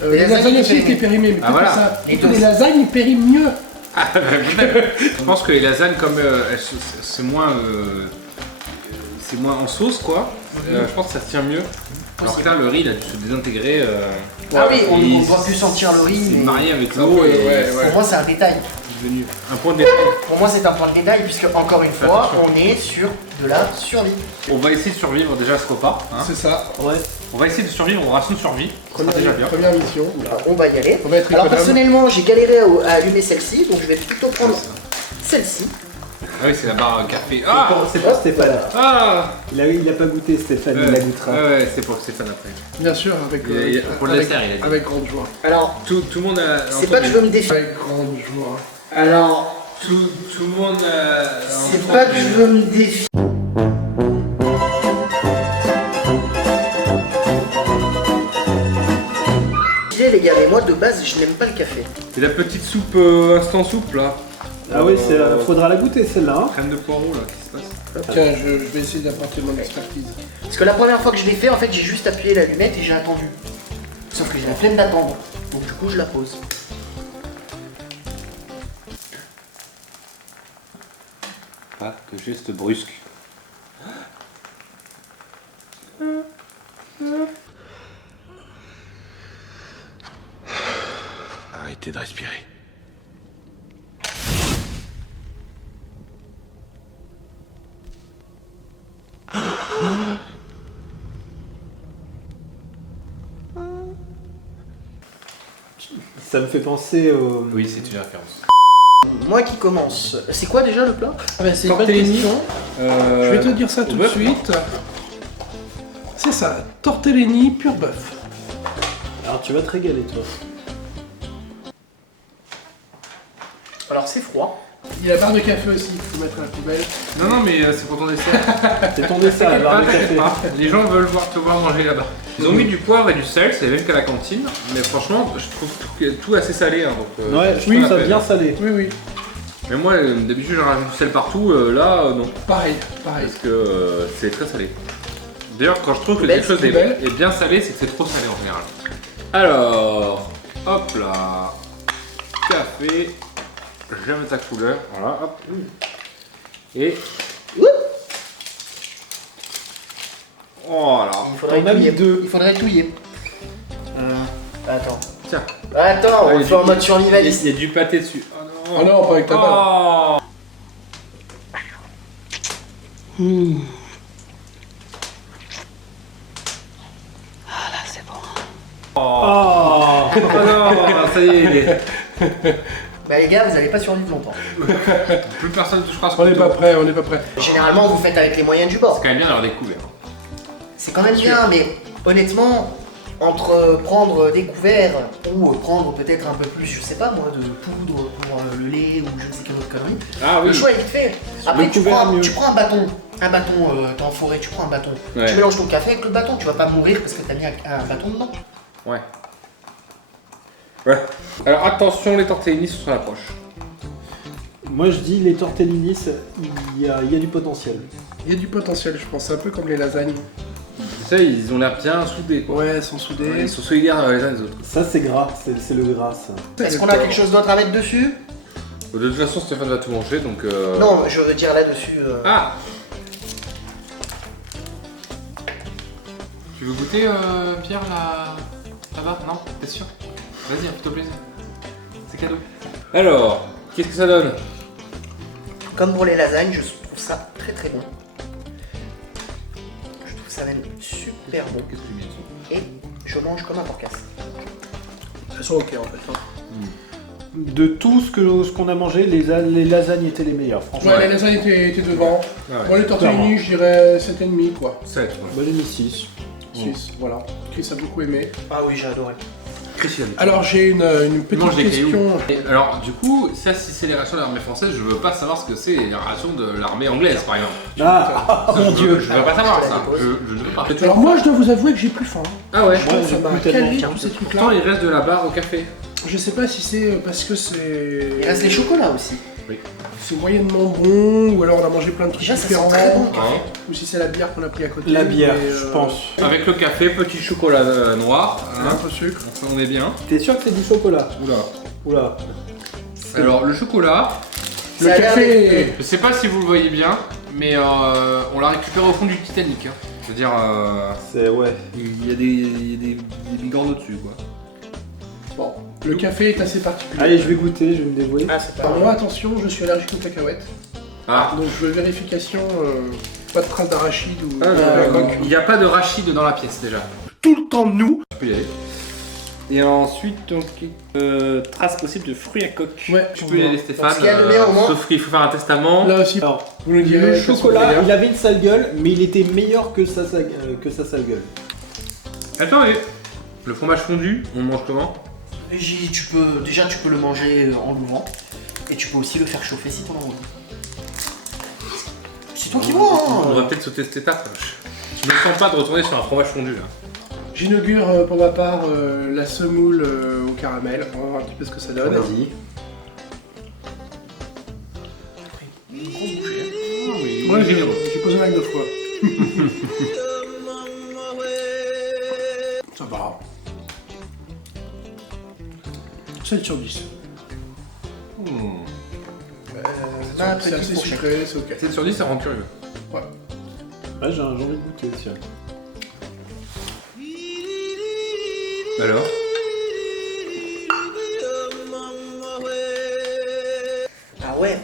Les lasagnes aussi périmées. étaient périmées, mais Ah, peut-être voilà. que ça. Les peut-être que deux. les lasagnes ils périment mieux. Ah, bah, je pense que les lasagnes, comme c'est moins en sauce quoi, je pense que ça se tient mieux. Alors que là, le riz il a dû se désintégrer. Ah oui, on il- doit plus sentir le riz. C'est mais marié avec Un l'eau peu, et ouais, Pour moi, c'est un détail. c'est devenu un point de détail. Pour moi, c'est un point de détail, puisque encore une fois, Attention. on est sur de la survie. On va essayer de survivre déjà à ce repas. Hein. C'est ça. Ouais. On va essayer de survivre aux rations de survie. Ça sera déjà bien. Première mission. Alors, on va y aller. On va être Alors économe. personnellement, j'ai galéré à allumer celle-ci, donc je vais plutôt prendre celle-ci. Ah oui, c'est la barre café. Ah, C'est pas Stéphane. ah Il a pas goûté Stéphane, il la goûtera. Ouais, c'est pour Stéphane après. Bien sûr, avec, Pour le avec- dessert, il a dit. avec grande joie. Alors, Tout le monde a. c'est pas que je veux me défier. Avec grande joie. Alors, Tout le monde a. c'est pas que je veux me défier. Les gars, mais moi de base, je n'aime pas le café. C'est la petite soupe instant soupe là. Ah oui, faudra la goûter celle-là. Hein. Crème de poireau là, qu'est-ce qui se passe? Tiens, je vais essayer d'apporter mon expertise. Parce que la première fois que je l'ai fait, en fait, j'ai juste appuyé l'allumette et j'ai attendu. Sauf que j'ai la flemme d'attendre. Donc du coup, je la pose. Pas de geste brusque. Arrêtez de respirer. Ça me fait penser au. Oui, c'est une référence. Moi qui commence. C'est quoi déjà le plat? Ah ben, c'est une bonne Tortellini. question. Je vais te dire ça tout de bœuf, suite. C'est ça, tortellini pur bœuf. Alors tu vas te régaler toi. Alors c'est froid. Il y a la barre de café aussi, il faut mettre à la poubelle. Non, mais c'est pour ton dessert. C'est ton dessert, la barre de café. Les gens veulent te voir manger là-bas. Ils ont mis du poivre et du sel, c'est les mêmes qu'à la cantine. Mais franchement, je trouve tout assez salé. Hein, donc, Ouais, je trouve ça bien salé. Oui, oui, Mais moi, d'habitude, je rajoute du sel partout. Là, non. pareil, pareil. Parce que c'est très salé. D'ailleurs, quand je trouve que Poubelle, quelque chose poubelle. est bien salé, c'est que c'est trop salé en général. Alors, hop là. Café. J'aime ta couleur. Voilà, hop. Et. Voilà. Il faudrait T'en as mis touiller. deux. Il faudrait touiller. Attends. Tiens. Attends, on il y le a fait en du- mode Il survivaliste. y a du pâté dessus. Oh Oh non, pas avec ta barre. Oh. Oh non, ça y est. Bah les gars, vous allez pas survivre longtemps. Plus personne ne touchera à ce On n'est couteau. pas prêt, on n'est pas prêt. Généralement, vous faites avec les moyens du bord. C'est quand même bien d'avoir découvert. C'est quand même bien, mais honnêtement, entre prendre des couverts ou prendre peut-être un peu plus, je sais pas moi, de poudre pour le lait ou je ne sais quelle autre connerie, Ah le oui. choix est vite fait. Après, tu couvert, prends, mieux. tu prends un bâton, t'es en forêt, tu prends un bâton, Ouais. tu mélanges ton café avec le bâton, tu vas pas mourir parce que t'as mis un bâton dedans. Ouais. Ouais. Alors attention, les tortellini sont sur l'approche. Moi je dis les tortellini, il y a du potentiel. Il y a du potentiel, je pense, un peu comme les lasagnes. Tu sais, ils ont l'air bien soudés, quoi. Ouais, elles sont soudées. Ils sont solidaires les uns des autres. Ça c'est gras, c'est le gras ça. Est-ce qu'on a quelque chose d'autre à mettre dessus? De toute façon, Stéphane va tout manger, donc... Non, je veux dire là-dessus. Ah. Tu veux goûter, Pierre, là-bas? Non? T'es sûr? Vas-y, fais-toi plaisir. C'est cadeau. Alors, qu'est-ce que ça donne? Comme pour les lasagnes, je trouve ça très très bon. Je trouve ça même super bon. Qu'est-ce que tu mets dessus? Et je mange comme un porcasse. Elles sont ok en fait. Hein. De tout ce qu'on a mangé, les lasagnes étaient les meilleures, franchement. Ouais, les lasagnes étaient devant. Ah ouais. Moi, les tortellini, je dirais 7,5 quoi. 7, ouais. Moi j'ai mis 6. 6, voilà. Chris a beaucoup aimé. Ah oui, j'ai adoré. Christian. Alors, j'ai une petite Mange des question. cailloux. Et alors, du coup, ça, si c'est les rations de l'armée française, je veux pas savoir ce que c'est les rations de l'armée anglaise, par exemple. Ah, mon dieu. Je veux pas savoir je te la ça. dépose. Je ne veux pas. Alors, moi, je dois vous avouer que j'ai plus faim. Ah ouais. Moi Ça j'ai m'a plus tellement calé faim. tous ces Pourtant, trucs-là. il reste de la barre au café. Je sais pas si c'est parce que c'est. Il reste les chocolats aussi. C'est moyennement bon, ou alors on a mangé plein de trucs Déjà, ça sent différents. très bon. Hein. Ou si c'est la bière qu'on a pris à côté. La bière, mais, je pense. Avec le café, petit chocolat noir. Un Hein. peu de sucre. Donc ça, on est bien. T'es sûr que c'est du chocolat? Oula. Oula. Alors, le chocolat, Le Ça a l'air café. d'être- je sais pas si vous le voyez bien, mais on l'a récupéré au fond du Titanic. Hein. Je veux dire, C'est ouais. il y a des bigorneaux dessus, quoi. Bon, le café est assez particulier. Allez, je vais goûter, je vais me dévouer. Ah, c'est pas Alors, moi, attention, je suis allergique aux cacahuètes. Ah. Donc, je veux vérification, pas de traces d'arachide ou. Il n'y a pas de rachid dans la pièce déjà. Tout le temps de nous. Tu peux y aller. Et ensuite, donc, trace possible de fruits à coque. Ouais, Tu peux y aller, Stéphane. Donc, ce qu'il y a de bien, au moins- sauf qu'il faut faire un testament. Là aussi, Alors, vous nous direz. le quelles sont les chocolat, meilleures. il avait une sale gueule, mais il était meilleur que sa sale gueule. Attendez. Le fromage fondu, on mange comment? Tu peux le manger en l'ouvrant. Et tu peux aussi le faire chauffer si t'en as envie. C'est toi qui vois, On va hein. peut-être sauter cette étape. Je me sens pas de retourner sur un fromage fondu là. J'inaugure pour ma part la semoule au caramel. On va voir un petit peu ce que ça donne. Vas-y. Une grosse bouchée. Ouais, j'ai posé un acte de fois. Ça va. 7 sur 10. Ma C'est petite assez fourchette. sucré, c'est ok. 7 sur 10, ça rend curieux. Ouais. Ah, j'ai envie de goûter, tiens. Alors? Ah ouais.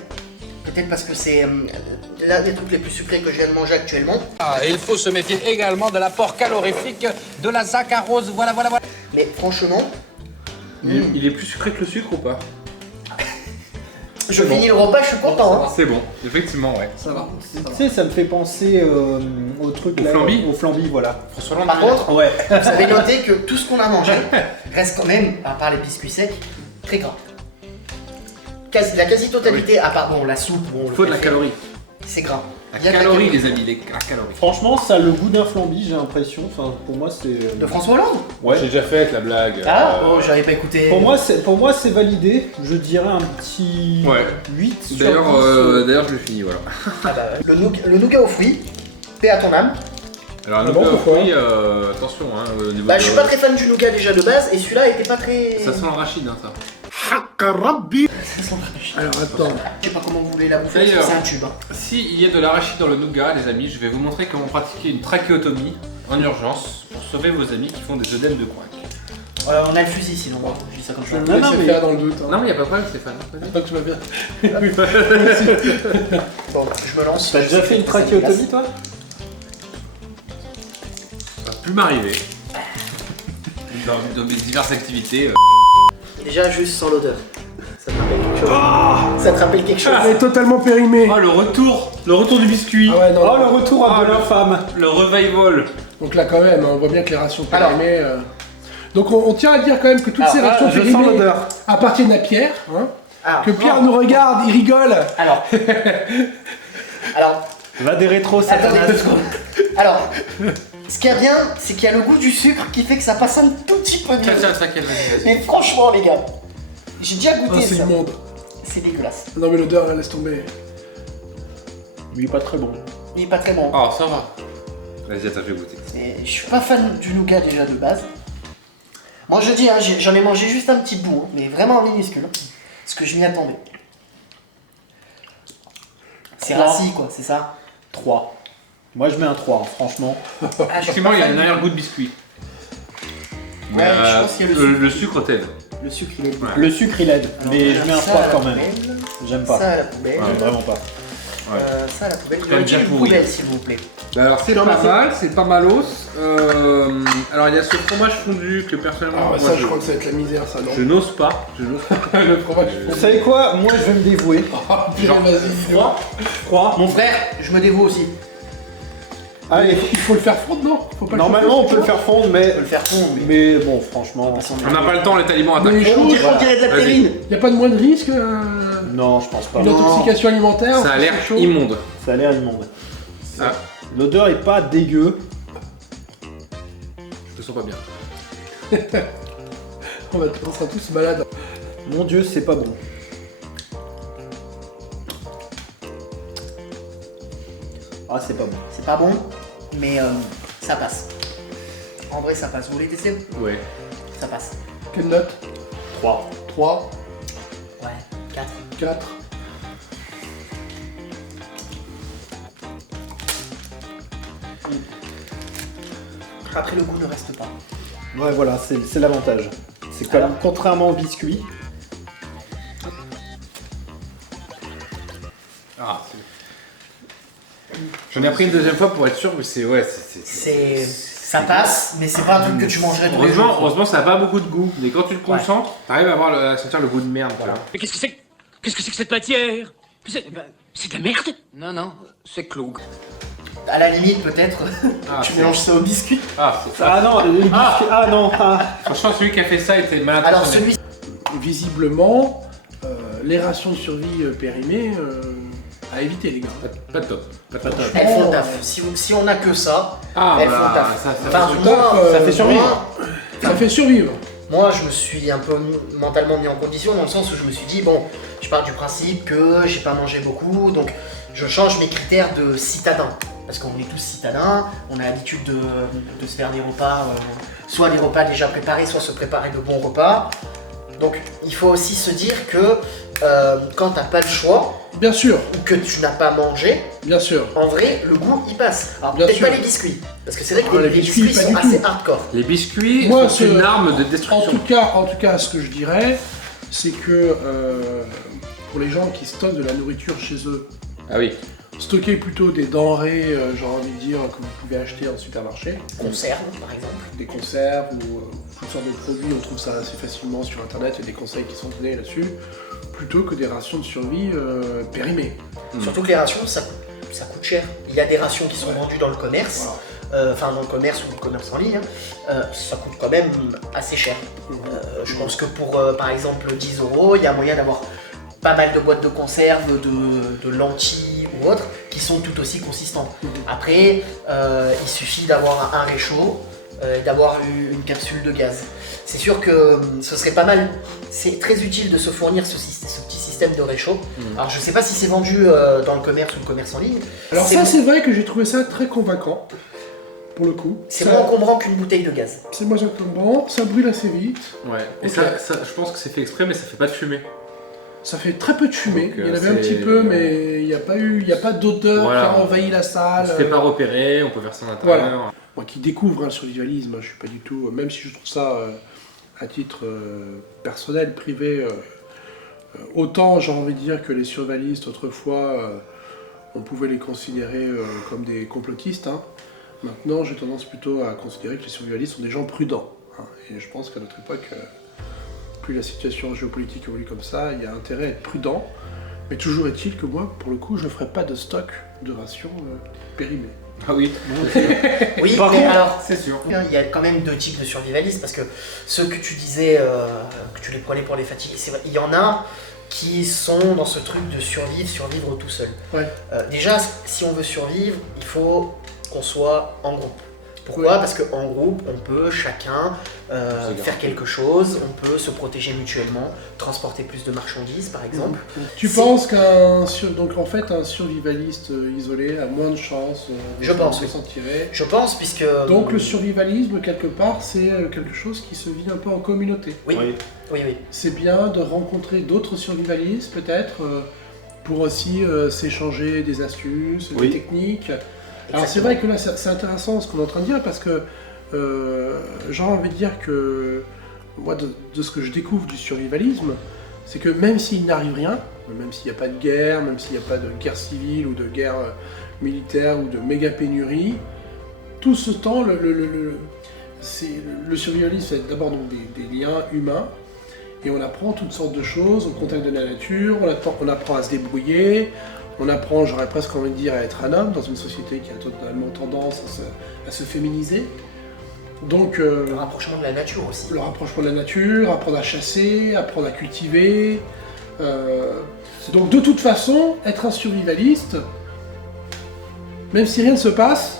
Peut-être parce que c'est l'un des trucs les plus sucrés que je viens de manger actuellement. Ah, et il faut se méfier également de l'apport calorifique de la saccharose. Voilà. Mais franchement, Il est plus sucré que le sucre ou pas? je finis le repas, je suis content. Hein. C'est bon, effectivement, ouais. Ça va. Tu sais, ça me fait penser au truc Au là. flambi Au flambi, voilà. François Hollande. Par contre, Ouais. vous avez noté que tout ce qu'on a mangé reste quand même, à part les biscuits secs, très gras. La quasi-totalité, à part bon, la soupe, bon, le faut de la café, calorie. c'est gras. La Il y a de calorie, les amis, la calorie. Franchement, ça a le goût d'un flambi, j'ai l'impression. Enfin, pour moi, c'est. De François Hollande. Ouais. J'ai déjà fait la blague. Ah, bon, j'avais pas écouté. Pour moi, c'est validé. Je dirais un petit Ouais. 8 sur 10. D'ailleurs, je le finis, voilà. Ah bah, le nougat aux fruits, paix à ton âme. Alors, Ah nous, bon, pourquoi oui, attention, hein, au niveau Bah, de- je suis pas très fan du nougat déjà de base, et celui-là était pas très. Ça sent l'arachide, hein, ça. Alors attends. Je sais pas comment vous voulez la bouffer, D'ailleurs. parce que c'est un tube. Hein. S'il y a de l'arachide dans le nougat, les amis, je vais vous montrer comment pratiquer une trachéotomie en urgence pour sauver vos amis qui font des œdèmes de couac. On a le fusil sinon, hein. Je dis ça comme ça. Je vais Non, me non, laisser mais- faire dans le doute. Hein. Non, mais y a pas de problème, Stéphane. Vas-y. Tant que tu vas bien. Bon, je me lance. T'as déjà fait une trachéotomie, toi? Ça va plus m'arriver. dans mes diverses activités. Déjà, juste sans l'odeur. Ça te rappelle quelque chose. Ça te rappelle quelque chose. Elle est totalement périmée. Oh, le retour du biscuit. Ah ouais, non, Oh, non. le retour à de l'infâme. Le revival. Donc là, quand même, on voit bien que les rations Alors. périmées. Donc on tient à dire quand même que toutes ces rations je sens périmées l'odeur. appartiennent à Pierre. Hein, Ah, que Pierre non. nous regarde, il rigole. Alors, Va des rétros, attendez Satanas. 2 secondes. Alors, ce qui est bien, c'est qu'il y a le goût du sucre qui fait que ça passe un tout petit peu mieux. Tiens, vas-y. Mais franchement, les gars, j'ai déjà Ah, goûté c'est ça. le monde. C'est dégueulasse. Non mais l'odeur, laisse tomber. Il est pas très bon. Il est pas très bon. Oh, ça va. Vas-y, attends, je vais goûter. Et je suis pas fan du nougat déjà de base. Moi je dis, hein, j'en ai mangé juste un petit bout, hein, mais vraiment minuscule. Hein, parce que je m'y attendais. C'est Trois. rassis quoi, c'est ça. 3. Moi, je mets un 3, hein, franchement. Ah, je suis Effectivement, pas il y a fan un du- arrière-goût de biscuit. Ouais, je pense qu'il y a le sucre. Le sucre t'aide. Le sucre il est bon. Le sucre, il aide. Alors, Mais je mets un ça 3 à la quand même. poubelle, J'aime pas. Ça à la poubelle. Ouais, vraiment pas. Ça à la poubelle. Comme bien Une pourri. poubelle s'il vous plaît. Alors c'est Non, pas mais c'est- mal, c'est pas malos. Alors il y a ce fromage fondu que personnellement Ah bah moi, ça, je crois que ça va être la misère, ça, non. je n'ose pas. Je n'ose pas. Le fromage. Vous savez quoi? Moi, je vais me dévouer. Ah, Pierre, Genre, vas-y, dis-le. 3. Mon frère, je me dévoue aussi. Allez, Il faut le faire fondre, non? Faut pas normalement, on chauffer, peut le faire fondre, mais... Je peux le faire fondre, mais. Mais bon, franchement... On n'a pas le temps, les talibans Mais attaquent. chaud, On dirait de la Vas-y. terrine. y a pas de moins de risque Non, je pense pas. une intoxication alimentaire? Ça a l'air c'est chaud. immonde. Ça a l'air immonde. Ah, L'odeur est pas dégueu. je te sens pas bien. On sera tous malades. Mon dieu, c'est pas bon. Ah, c'est pas bon. C'est pas bon, mais ça passe. En vrai, ça passe. Vous voulez tester? Ouais. Ça passe. Quelle note? 3. 3, Ouais, 4. 4. Après, le goût ne reste pas. Ouais, voilà, c'est l'avantage. C'est que Alors contrairement au biscuit, Ah, j'en ai pris une deuxième fois pour être sûr, mais c'est ouais, Ça passe, mais c'est pas un truc que tu mangerais tous les jours. Heureusement, ça n'a pas beaucoup de goût. Mais quand tu te concentres, t'arrives à sentir le goût de merde. tu vois. Mais qu'est-ce que c'est que cette matière? C'est de la merde? Non, non, c'est Cloug. À la limite, peut-être, Ah, tu c'est- mélanges ça au biscuit. Ah, c'est ça. ah non, les biscuits, ah non, ah. Franchement, celui qui a fait ça était mal Alors, intentionné. celui Visiblement, les rations de survie périmées, à éviter, les gars. Pas top. Pas top. elles font le taf. Si on a que ça, Ah, elles font bah, le taf. ça Enfin, fait moi, ça fait survivre. Ça fait survivre. Moi, je me suis un peu mentalement mis en condition dans le sens où je me suis dit, bon, je pars du principe que j'ai pas mangé beaucoup, donc je change mes critères de citadin. Parce qu'on est tous citadins, on a l'habitude de se faire des repas, soit des repas déjà préparés, soit se préparer de bons repas. Donc, il faut aussi se dire que quand t'as pas le choix, Bien sûr, ou que tu n'as pas mangé, bien sûr. en vrai, le goût, il passe. Alors, Bien peut-être sûr. pas les biscuits, parce que c'est vrai que Ah, les les biscuits biscuits, pas sont du assez tout. hardcore. Les biscuits Moi, sont une ce- arme de En destruction. tout cas, ce que je dirais, c'est que pour les gens qui stockent de la nourriture chez eux, Ah oui. stocker plutôt des denrées, j'aurais envie de dire, que vous pouvez acheter en supermarché, Conserve, par exemple. des conserves ou toutes sortes de produits, on trouve ça assez facilement sur internet, il y a des conseils qui sont donnés là-dessus, plutôt que des rations de survie périmées. Surtout que les rations, ça coûte cher. Il y a des rations qui sont vendues dans le commerce, enfin dans le commerce ou le commerce en ligne, ça coûte quand même assez cher. Je pense que pour par exemple 10 €, il y a moyen d'avoir pas mal de boîtes de conserve, de lentilles ou autres, qui sont tout aussi consistantes. Après, il suffit d'avoir un réchaud, d'avoir une capsule de gaz. C'est sûr que ce serait pas mal, c'est très utile de se fournir ce petit système de réchaud. Alors je sais pas si c'est vendu dans le commerce ou le commerce en ligne. Alors ça, c'est vrai que j'ai trouvé ça très convaincant, pour le coup. C'est Ça- moins encombrant qu'une bouteille de gaz. C'est moins encombrant, ça brûle assez vite, Ouais. Et Ok. ça, je pense que c'est fait exprès, mais ça fait pas de fumée. ça fait très peu de fumée, Donc, il y en avait un c'est- petit peu, mais il n'y a pas d'odeur Voilà. qui a envahi la On salle. se fait pas repérer, on peut faire ça en intérieur. Moi qui découvre le survivalisme, je suis pas du tout, même si je trouve ça à titre personnel, privé, autant j'ai envie de dire que les survivalistes autrefois, on pouvait les considérer comme des complotistes. Hein. Maintenant, j'ai tendance plutôt à considérer que les survivalistes sont des gens prudents. hein. Et je pense qu'à notre époque, plus la situation géopolitique évolue comme ça, il y a intérêt à être prudent. Mais toujours est-il que moi, pour le coup, je ne ferai pas de stock de rations périmées. Ah oui. Oui, Par mais contre, alors, c'est sûr. il y a quand même deux types de survivalistes, parce que ceux que tu disais, que tu les prenais pour les fatigués, c'est vrai, il y en a qui sont dans ce truc de survivre tout seul. Ouais. Déjà, si on veut survivre, il faut qu'on soit en groupe. Pourquoi ? Ouais. Parce qu'en groupe, on peut chacun faire quelque chose, on peut se protéger mutuellement, transporter plus de marchandises par exemple. Tu penses qu'un donc en fait un survivaliste isolé a moins de chances Je pense, de oui. s'en tirer. Je pense, puisque... Donc le survivalisme, quelque part, c'est quelque chose qui se vit un peu en communauté. Oui, oui. C'est bien de rencontrer d'autres survivalistes, peut-être, pour aussi s'échanger des astuces, des techniques. Alors c'est vrai que là, c'est intéressant ce qu'on est en train de dire, parce que j'ai envie de dire que moi, de ce que je découvre du survivalisme, c'est que même s'il n'arrive rien, même s'il n'y a pas de guerre, même s'il n'y a pas de guerre civile ou de guerre militaire ou de méga pénurie, tout ce temps, le survivalisme, c'est d'abord donc des liens humains, et on apprend toutes sortes de choses au contact de la nature, on apprend à se débrouiller, on apprend, j'aurais presque envie de dire, à être un homme dans une société qui a totalement tendance à se féminiser. Donc, le rapprochement de la nature aussi. Le rapprochement de la nature, apprendre à chasser, apprendre à cultiver. Donc de toute façon, être un survivaliste, même si rien ne se passe,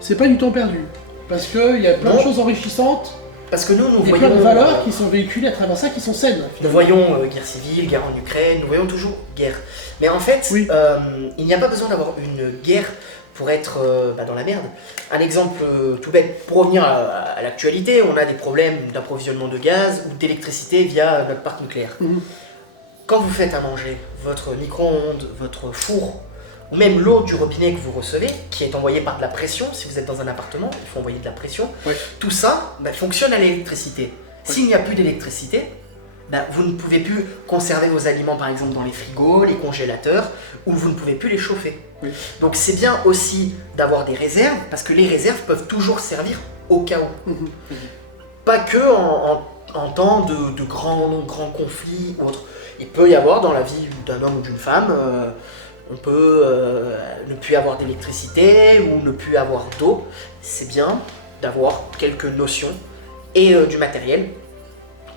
c'est pas du temps perdu. Parce qu'il y a plein de choses enrichissantes. Parce que nous et voyons... plein de valeurs qui sont véhiculées à travers ça, qui sont saines. Nous voyons guerre civile, guerre en Ukraine, nous voyons toujours guerre. Mais en fait, il n'y a pas besoin d'avoir une guerre pour être dans la merde. Un exemple tout bête, pour revenir à l'actualité, on a des problèmes d'approvisionnement de gaz ou d'électricité via notre parc nucléaire. Quand vous faites à manger, votre micro-ondes, votre four, ou même l'eau du robinet que vous recevez, qui est envoyée par de la pression, si vous êtes dans un appartement, il faut envoyer de la pression, tout ça fonctionne à l'électricité. S'il n'y a plus d'électricité, vous ne pouvez plus conserver vos aliments par exemple dans les frigos, les congélateurs, ou vous ne pouvez plus les chauffer. Donc c'est bien aussi d'avoir des réserves, parce que les réserves peuvent toujours servir au cas où. Pas que en temps de grands conflits ou autres. Il peut y avoir dans la vie d'un homme ou d'une femme, on peut ne plus avoir d'électricité ou ne plus avoir d'eau. C'est bien d'avoir quelques notions et du matériel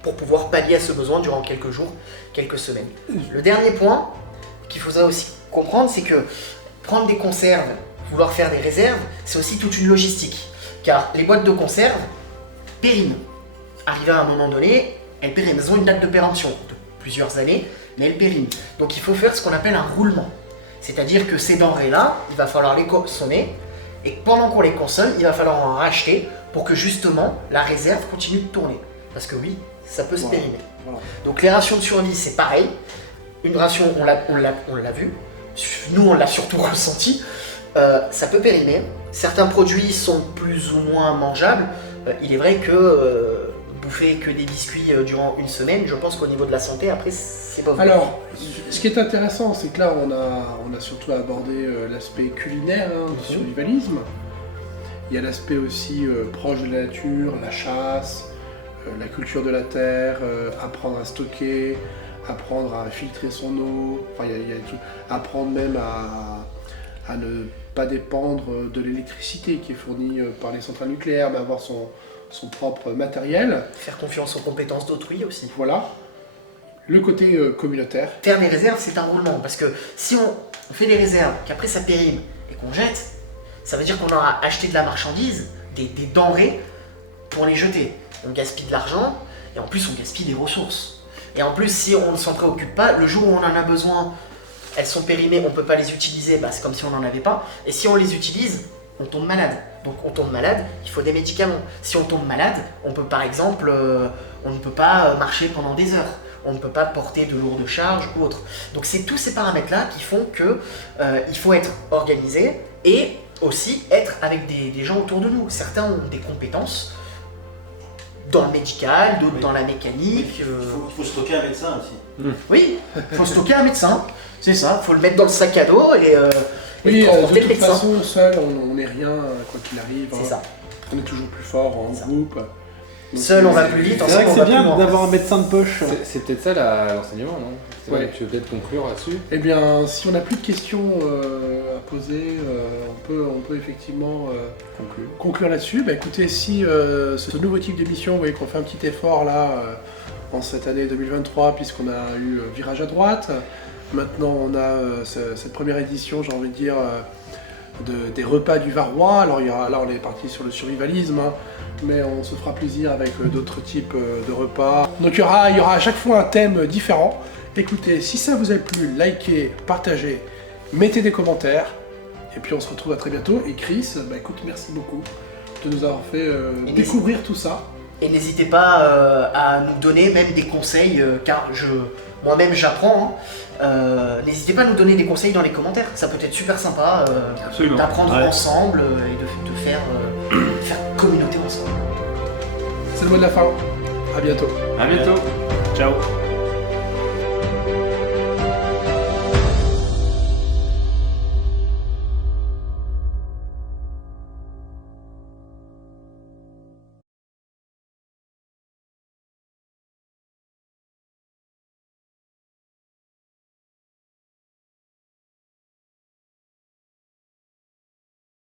pour pouvoir pallier à ce besoin durant quelques jours, quelques semaines. Le dernier point qu'il faudra aussi comprendre, c'est que prendre des conserves, vouloir faire des réserves, c'est aussi toute une logistique. Car les boîtes de conserve périment. Arrivé à un moment donné, elles périment. Elles ont une date de péremption de plusieurs années, mais elles périment. Donc il faut faire ce qu'on appelle un roulement. C'est-à-dire que ces denrées-là, il va falloir les consommer, et pendant qu'on les consomme, il va falloir en racheter pour que justement la réserve continue de tourner. Parce que oui, ça peut se périmer. Donc les rations de survie, c'est pareil. Une ration, on l'a vu, nous on l'a surtout ressenti, ça peut périmer. Certains produits sont plus ou moins mangeables. Il est vrai que bouffer que des biscuits durant une semaine, je pense qu'au niveau de la santé, après, c'est pas vrai. Alors, ce qui est intéressant, c'est que là, on a surtout abordé l'aspect culinaire du survivalisme. Il y a l'aspect aussi proche de la nature, la chasse, la culture de la terre, apprendre à stocker, apprendre à filtrer son eau, enfin, il y a tout, apprendre même à ne pas dépendre de l'électricité qui est fournie par les centrales nucléaires, mais avoir son propre matériel. Faire confiance aux compétences d'autrui aussi. Voilà. Le côté communautaire. Faire des réserves, c'est un roulement, parce que si on fait des réserves, qu'après ça périme et qu'on jette, ça veut dire qu'on aura acheté de la marchandise, des denrées, pour les jeter. On gaspille de l'argent, et en plus on gaspille des ressources. Et en plus, si on ne s'en préoccupe pas, le jour où on en a besoin, elles sont périmées, on ne peut pas les utiliser, c'est comme si on n'en avait pas. Et si on les utilise, on tombe malade. Donc on tombe malade, il faut des médicaments. Si on tombe malade, on peut par exemple, on ne peut pas marcher pendant des heures. On ne peut pas porter de lourdes charges ou autre. Donc c'est tous ces paramètres-là qui font que il faut être organisé et aussi être avec des gens autour de nous. Certains ont des compétences dans le médical, d'autres dans la mécanique. Il faut stocker un médecin aussi. Oui, il faut stocker un médecin, c'est ça. Il faut le mettre dans le sac à dos et oui, transporter de le toute médecin. façon, seul, on n'est rien, quoi qu'il arrive. C'est ça. On est toujours plus fort en groupe. Seul on va plus vite, C'est vrai ensemble que on c'est va plus bien loin. d'avoir un médecin de poche. C'est peut-être ça l'enseignement, non? C'est vrai que tu veux peut-être conclure là-dessus? Eh bien, si on n'a plus de questions à poser, on peut effectivement conclure là-dessus. Bah écoutez, si ce nouveau type d'émission, vous voyez qu'on fait un petit effort là en cette année 2023, puisqu'on a eu Virage à droite. Maintenant, on a cette première édition, j'ai envie de dire, des repas du Varrois. Alors là, on est parti sur le survivalisme, hein, mais on se fera plaisir avec d'autres types de repas. Donc il y aura à chaque fois un thème différent. Écoutez, si ça vous a plu, likez, partagez, mettez des commentaires, et puis on se retrouve à très bientôt. Et Chris, bah écoute, merci beaucoup de nous avoir fait découvrir tout ça. Et n'hésitez pas à nous donner même des conseils, car moi-même j'apprends. N'hésitez pas à nous donner des conseils dans les commentaires, ça peut être super sympa d'apprendre ensemble et de faire communauté ensemble. C'est le mot de la fin. À bientôt. À bientôt. Ciao.